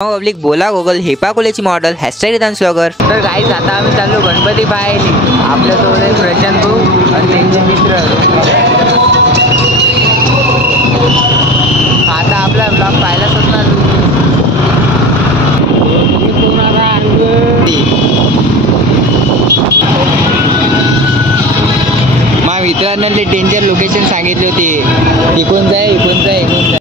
पब्लिक बोला goggle HEPA कॉलेजची model hashtag dance blogger. तर गाईज आता आम्ही चाललो गणपती पाहायला. आपल्यासोबत प्रशांत भाऊ आणि त्यांचे मित्र. आता आपला ब्लॉग पाहायलाच असणार. माझ्या मित्रांना ते डेंजर लोकेशन सांगितले होते. इकून जाय इकून जाय इकून जाय.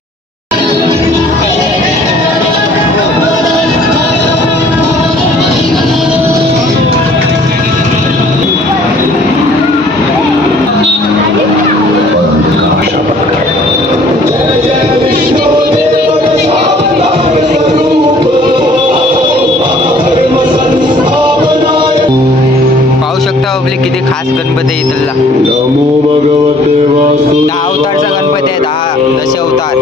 पब्लिक किती खास गणपती आहे इथला. 10 अवतारचा गणपती आहे. 10 दश अवतार.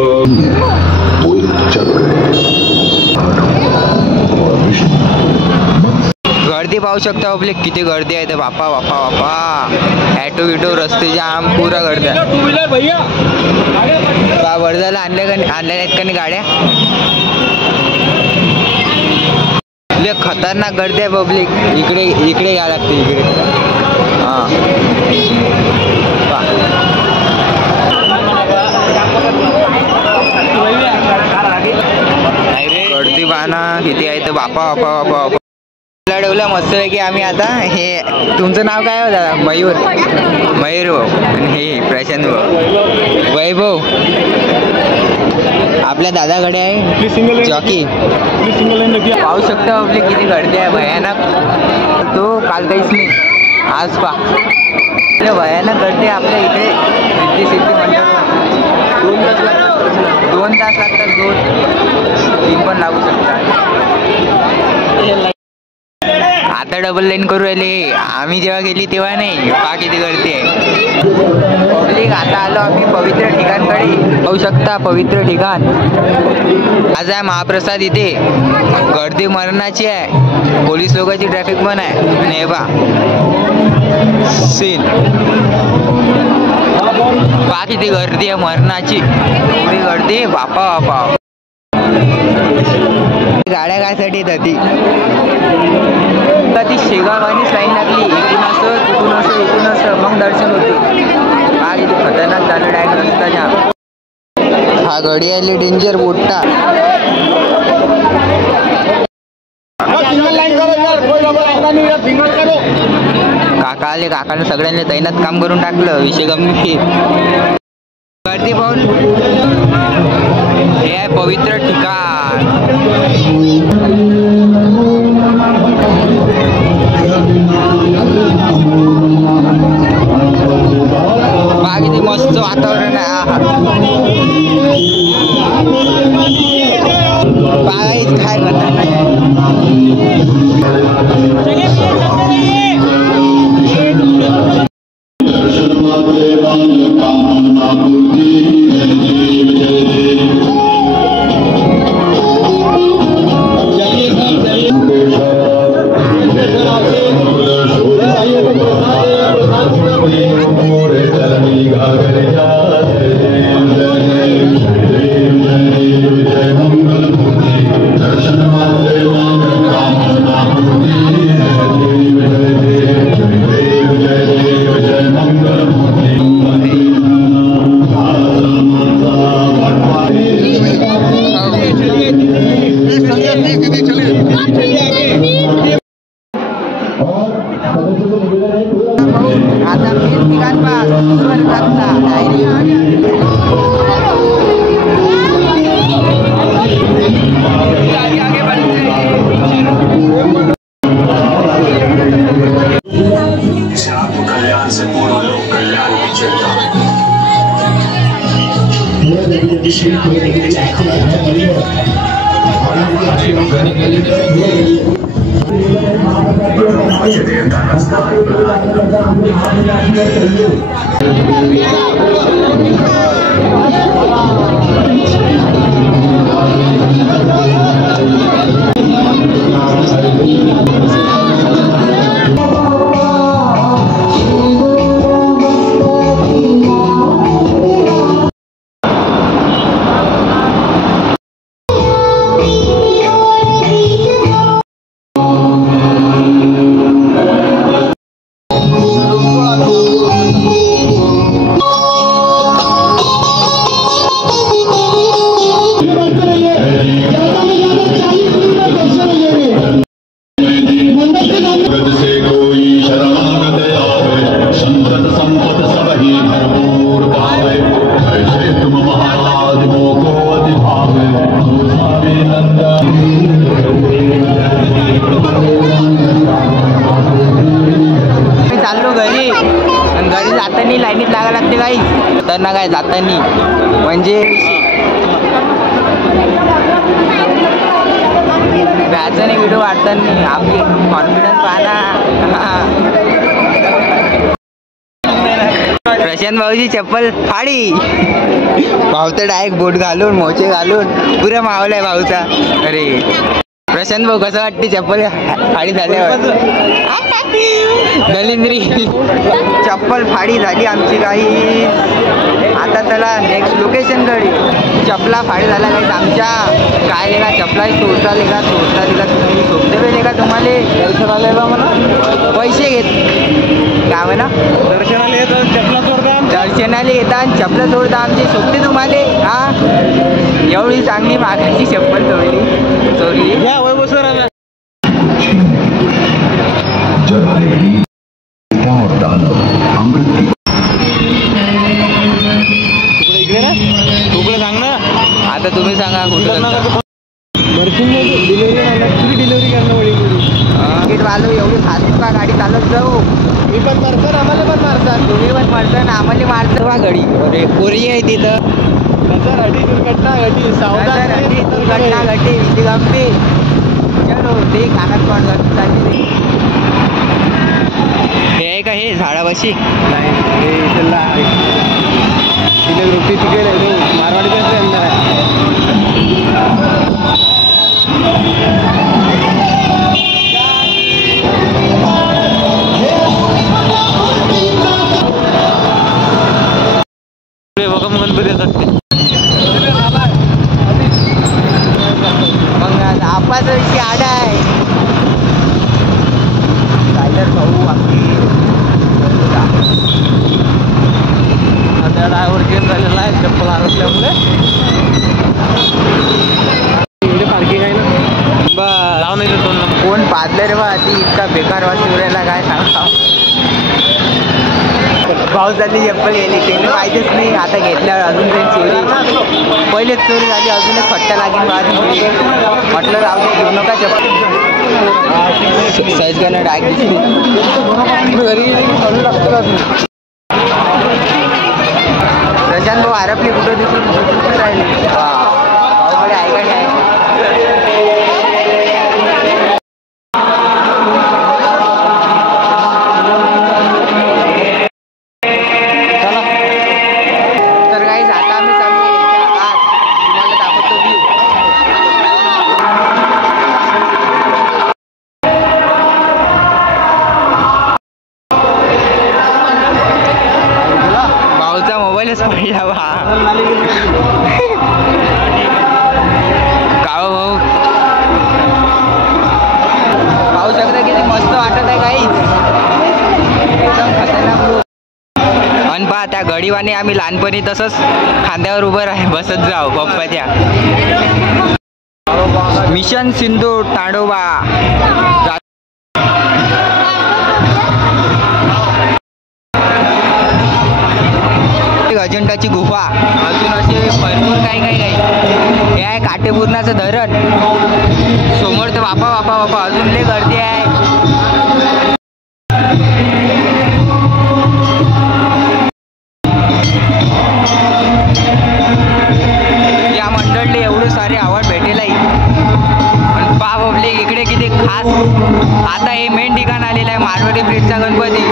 गर्दी पाहू शकता पब्लिक किती गर्दी आहे. बापा बापा बापा ॲटो गिटो रस्ते जाम पुरा गर्दी आहे. टू व्हीलर भैया का वर्धाला आणल्या नाहीत का गाड्या. लय खतरनाक गर्दी आहे पब्लिक. इकडे घ्या लागते इकडे. हां गर्दी पाहना किती आहे तर बापा बापा बापा. ठेवलं मस्त आहे की आम्ही आता. हे तुमचं नाव काय हो दादा. मयूर भाऊ आणि हे प्रशांत भाऊ वैभव. आपल्या दादाकडे आहे जॉकी. पाहू शकता आपली किती गर्दी आहे भयानक. तो काल काहीच नाही आज पा भयानक गर्दी आपल्या इथे. सिद्धी मंडळ 2 तास लागतात. 2-3 पण लागू शकतात. आता डबल लाईन करू राहिले. आम्ही जेव्हा गेली तेव्हा नाही. पा किती गर्दी आहे पब्लिक. आता आलो आम्ही पवित्र ठिकाणकडे. पाहू शकता पवित्र ठिकाण. आज आहे महाप्रसाद. इथे गर्दी मरणाची आहे. पोलीस लोकांची ट्रॅफिक पण आहे. आणि हे बा सीन पा किती गर्दी आहे मरणाची. एवढी गर्दी बापा बापा. गाड्या कायसाठी येतात ती शेगाववानीच लाईन लागली. इकडून असं तिकडून असं इकडून असं मग दर्शन होते. हा किती खतरनाक चालू डायरेक्ट रस्ता जाम. हा गडी आली डेंजर मोठा. काका आले. काकाने सगळ्यांनी तैनात काम करून टाकलं. विषय गंभीर. गर्दी पाहून हे आहे पवित्र ठिकाण. किती मस्त वातावरण आहे. काय करणार आता मेन ठिकाण पास आगे बढ़ते कल्याण से पूर्व लोग कल्याण की चिंता वाटते काही तर काय जातानी म्हणजे व्याजाने व्हिडिओ वाढताना आपली कॉन्फिडन्स पाहना. प्रशांत भाऊची चप्पल फाडी. भाऊ तर डायरेक्ट बोट घालून मोचे घालून पुरा मावलाय भाऊचा. अरे प्रशांत भाऊ कसं वाटते चप्पल फाडी झाल्यावर. दलिंद्री चप्पल फाडी झाली आमची काही. आता त्याला नेक्स्ट लोकेशन कडे चपला फाडी झाला काही आमच्या. काय लेगा चपला चोरता लेगा तुम्ही सोपते वेळे का तुम्हाला दर्शनाला म्हणा पैसे घेत काय म्हणा दर्शनाला येतात चपला चोरता. दर्शनाला येतात चपला चोरता आमचे सोपते तुम्हाला. हा एवढी चांगली मागाची चप्पल चोरली. आता तुम्ही सांगा कुठं डिलिव्हरी करणं वालो एवढी फास्ट का गाडी चालत जाऊ. मी पण मारतात आम्हाला पण मारतात. तुम्ही पण मारता आम्हाला मारतं बा गाडी. अरे पोरी आहे तिथं. दुर्घटना घटी दुर्घटना घटी गंभीर. चलो ते कागद चालली. हे आहे का हे झाडापाशी नाही रोटी तिकडे मारवाडी अंदर आहे. बघा मग गणपती असते मग आपाचा विषय आडा आहे. टायलर भाऊ आपली ड्रायव्हर गेम झालेला आहे चप्पल असल्यामुळे. पार्किंग आहे ना लाव नाही तो कोण पादलं रे बा. ती इतका बेकार वाशिवऱ्याला काय सांगा. पावसातली चप्पल गेली त्यांनी पाहिजेच नाही. आता घेतल्यावर अजून काही चोरी पहिलेच चोरी झाली अजून एक फट्टा लागेल बाजू म्हटलं राहू दे घेऊ नका चप्पल. साईज करणं डायरेक्ट घरी प्रशांत भाऊ हरपली कुठं दिसून राहिले. भाऊकडे आहे का नाही. तर गाईज आता आम्ही चालू आत तुम्हाला दाखवतो व्ह्यू. भाऊचा मोबाईलच पडला बा. का भाऊ पाहू शकता किती मस्त वाटत आहे काही. एकदम खतरनाक. आणि पहा त्या गडीवाने आम्ही लहानपणी तसंच खांद्यावर उभं बसत जाऊ पप्पाच्या. मिशन सिंधू ताडोबा अजंठाची गुफा अजून असे भरपूर काही हे आहे. काटेपूर्णाचं धरण समोर तर बापा अजून लय गर्दी आहे. या मंडळले एवढे सारे आवड भेटेल आहे. आणि पा पब्लिक इकडे किती खास. आता हे मेन ठिकाण आलेलं आहे मारवाडी ब्रिजचा गणपती.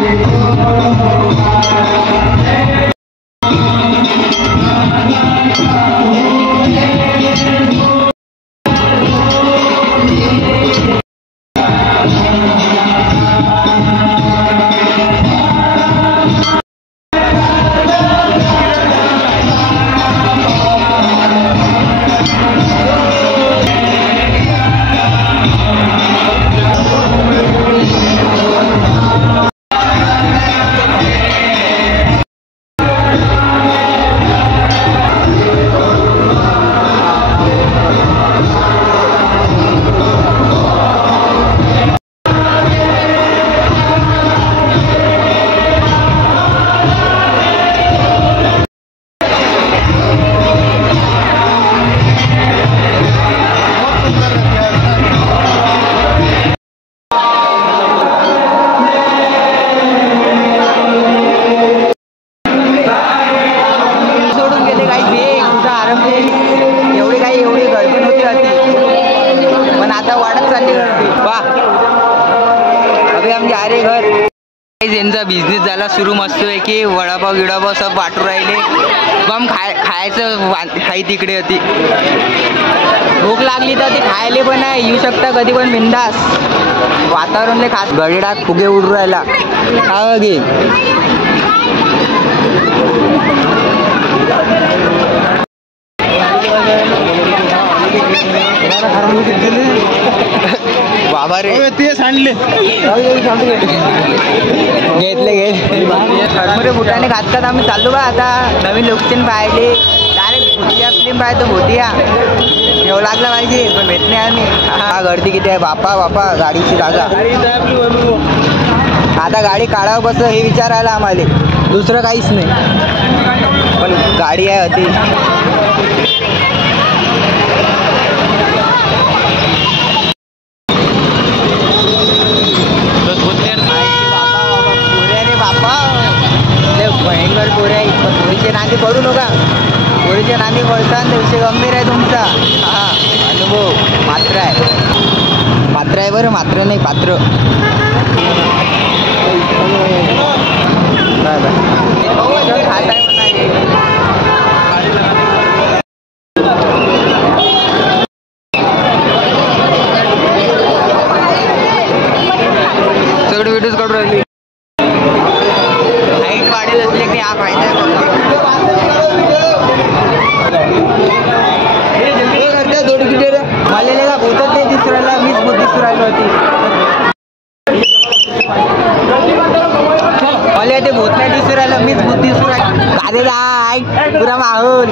यांचा बिझनेस झाला सुरू मस्त आहे की वडापाव गिडापाव सब वाटू राहिले बम खायचं हाय तिकडे होती भूक लागली तर ती खायला पण आहे येऊ शकता कधी पण बिंदास वातावरण खास गडिडात फुगे उडू राहिला हा गे बाबा रे ते सांडले घेतले बुटाने घाततात आम्ही चाललो बा आता नवीन लोकेशन पाहिले डायरेक्ट भुटिया फिल्म पाहतो भुटिया येऊ लागला पाहिजे पण भेट नाही आम्ही हा गर्दी किती आहे बापा बापा गाडीची जागा आता गाडी काढावं कसं हे विचार आला आम्हाला दुसरं काहीच नाही पण गाडी आहे होती भयंकर पोरे आहे पण पोरीचे नांदी करू नका पोरीचे नांदी करताना दिवशी गंभीर आहे तुमचा हा अनुभव मात्र आहे बरं मात्र नाही पात्र खात आहे सगळे व्हिडिओज काढून राहिले हा फायदा आहे मला का बोलत ते दिसू राहिला मीच दिसू राहिलो होती मला ते भूत नाही दिसू राहिलं मीच भूत दिसू राहिलो गाडी पुरा माहोल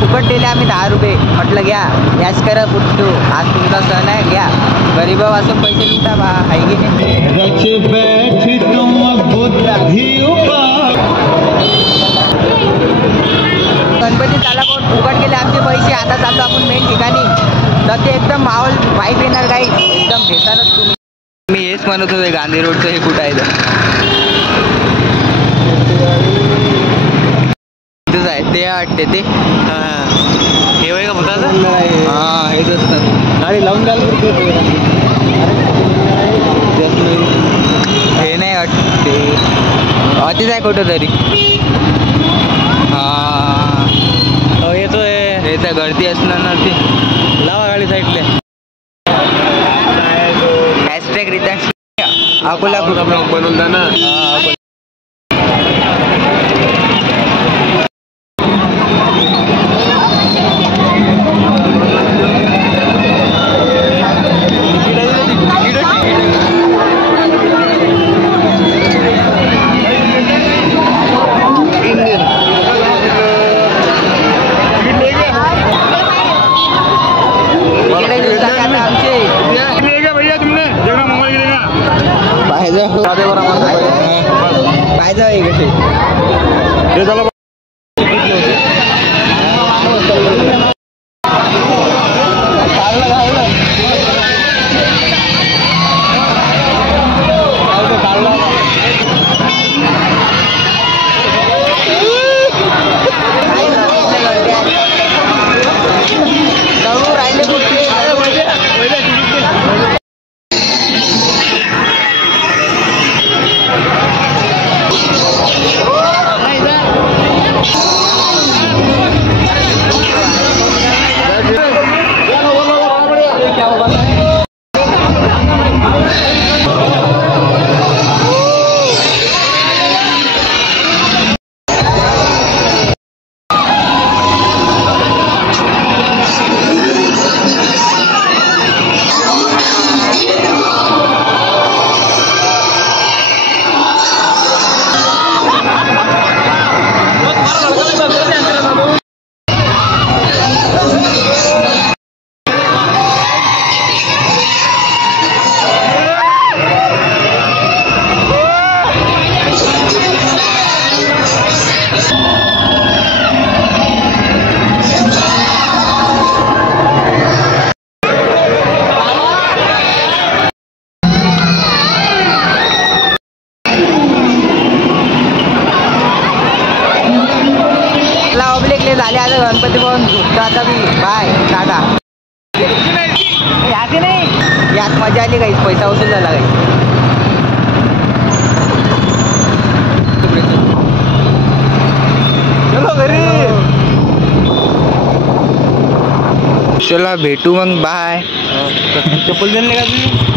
फुकट दिले आम्ही 10 रुपये म्हटलं घ्या याच करा पुट्टू आज तुमचा सण आहे घ्या गरीबा वाचून पैसे लुटा बा आहे की गणपती त्याला कोण फुकट गेले आमचे पैसे आता चालतो आपण मेन ठिकाणी तर ते एकदम माहोल वाईफ येणार काही एकदम भेटानच तुम्ही मी हेच म्हणत होते गांधी रोडचं हे कुठं आहे ते वाटते ते हे वय का भूताचं हा हेच असतं गाडी लावून द्यायला हे नाही वाटते अतिच आहे कुठं तरी हा येतोय याचा गर्दी असणार ना ती लावा गाडी साईडले हॅशटॅग रिटर्न अकोला बनवून द्या ना गणपती पाहून झुकतो आता मी. बाय टाटा. याचे नाही, यात मजा आली काही, पैसा वसूल झाला काही. चलो घरी. चला भेटू मग. बाय. चप्पल देणार का तुम्ही?